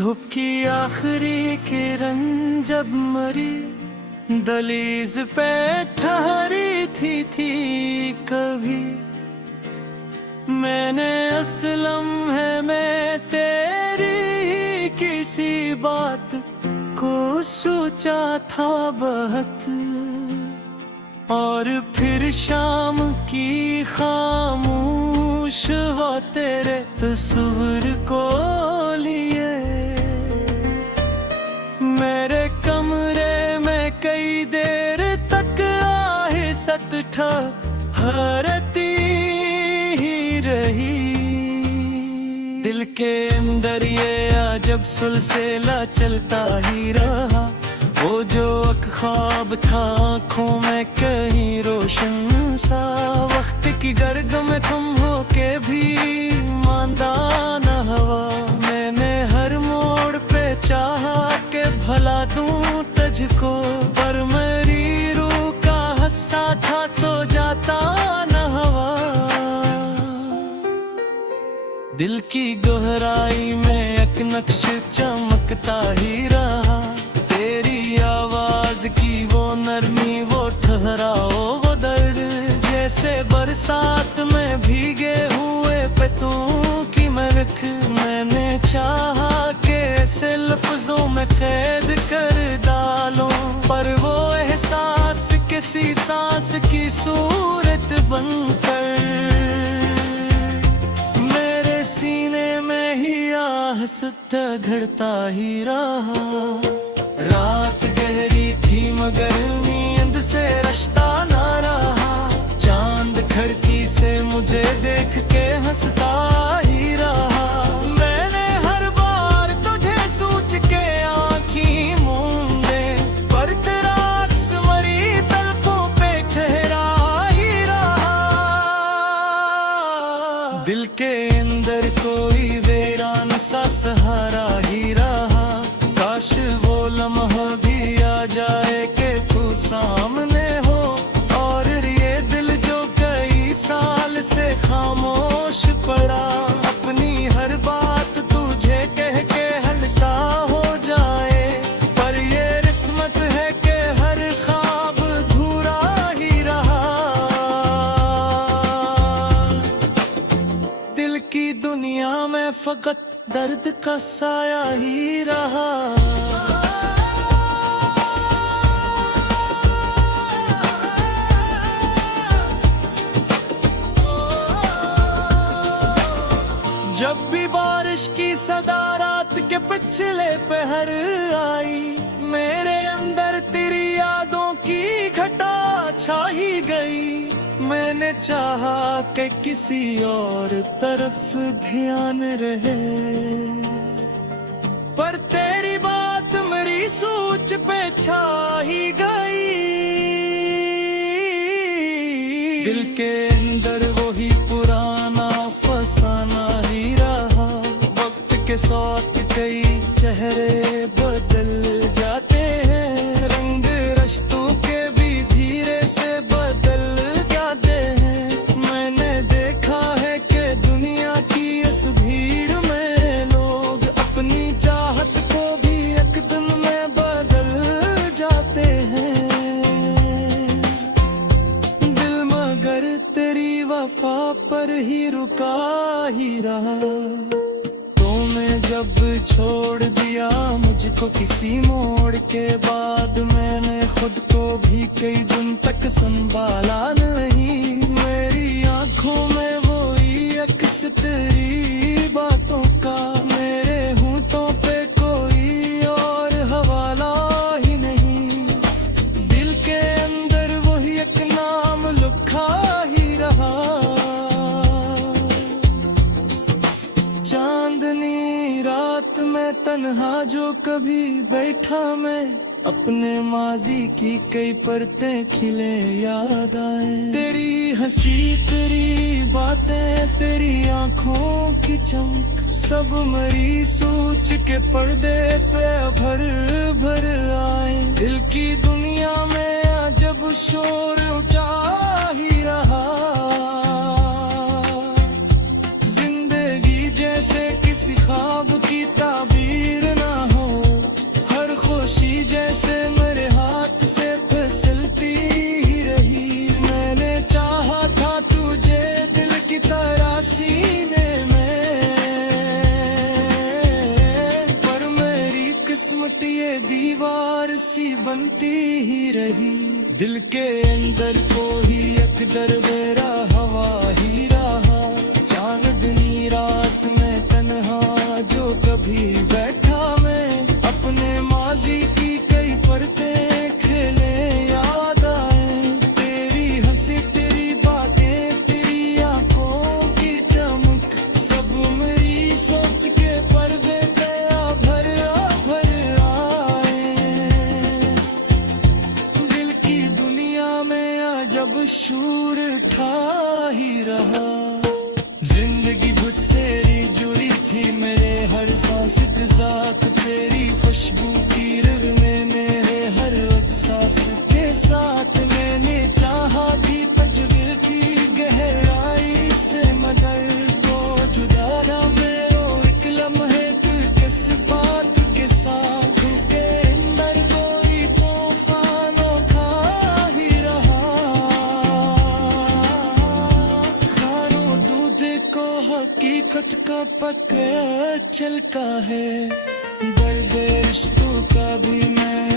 धूप की आखिरी किरण जब मरी, दहलीज पे ठहरी थी कभी। मैंने असलम है मैं तेरी ही किसी बात को सोचा था बहुत, और फिर शाम की खामोश वो तेरे तस्वीर को लिए मेरे कमरे में कई देर तक आहिस्ता ठहरती ही रही। दिल के अंदर ये अजब सिलसिला चलता ही रहा, वो जो ख्वाब था आँखों में कहीं रोशन सा। वक्त की गर्द में तुम हो के भी मांदा न हवा, मैंने हर मोड़ पे चाहा के भला दूं तुझको, पर मेरी रूह का हस्सा था सो जाता न हवा। दिल की गहराई में एक नक्श चमकता ही रहा, आवाज की वो नरमी वो ठहराओ वो दर्द, जैसे बरसात में भीगे हुए पत्तों की महक। मैंने चाहा कि ऐसे लफ्जों में कैद कर डालूं, पर वो एहसास किसी सांस की सूरत बनकर मेरे सीने में ही आहस्ता धड़ता ही रहा। रात गहरी थी मगर नींद से रास्ता ना रहा, चांद खिड़की से मुझे देख के हंसता ही रहा। मैंने हर बार तुझे सोच के आँखें मूंदे, पर तेरा अक्स मरी तलकों पे ठहरा ही रहा। दिल के अंदर कोई वीरान सा सहारा ही रहा, काश वो लम्हा भी आ जाए कि तू सामने हो। और ये दिल जो कई साल से खामोश पड़ा, अपनी हर बात तुझे कह के हल्का हो जाए, पर ये किस्मत है कि हर ख्वाब अधूरा ही रहा। दिल की दुनिया में फकत दर्द का साया ही रहा। जब भी बारिश की सदा रात के पिछले पहर आई, मेरे अंदर तेरी यादों की घटा छा ही गई। मैंने चाहा कि किसी और तरफ ध्यान रहे, पर तेरी बात मेरी सोच पे छा ही गई। दिल के अंदर वही पुराना फसाना ही रहा, वक्त के साथ कई चेहरे बदल जाते हैं, रंग रिश्तों के भी धीरे से बदल जाते हैं। मैंने देखा है कि दुनिया की इस भीड़ में लोग अपनी चाहत को भी एक दिन में बदल जाते हैं। दिल मगर तेरी वफा पर ही रुका ही रहा, तूने जब छोड़ दिया मुझको किसी मोड़ के बाद, मैंने खुद को भी कई दिन तक संभाला नहीं। मेरी आंखों में वही अक्स तेरी बातों का, मेरे होंठों पे कोई और हवाला ही नहीं। दिल के अंदर वही एक नाम लिखा ही रहा, चांदनी रात में तन्हा जो कभी बैठा मैं, अपने माजी की कई परतें खिले याद आए। तेरी हंसी तेरी बातें तेरी आंखों की चमक, सब मरी सोच के पर्दे पे भर भर आए। दिल की दुनिया में जब शोर उठा ही रहा, जिंदगी जैसे किसी ख्वाब की ताबीर सी बनती ही रही। दिल के अंदर कोई अकदर मेरा हवा ही रहा। चांदनी रात में तन्हा जो कभी बैठा मैं, अपने माजी की कई परतें खेले याद आए। तेरी हंसी तेरी बातें तेरी आंखों की चमक, सब मेरी सोच के पर्दे गया भर आए। दिल की दुनिया में जब शूर ठा ही रहा। जिंदगी मुझसे जुड़ी थी, मेरे हर सांस की जात तेरी खुशबू की रग में, मेरे हर वक्त सांस के साथ मैंने चाहा भी तजदिल की गहराई से, मगर को जुदा ना मेरो एक लम्हे तू किस बात के साथ के अंदर कोई तूफानों खा ही रहा। खानो दूध को हकीकत का पता चलता है, दर्द रिश्तों का भी मैं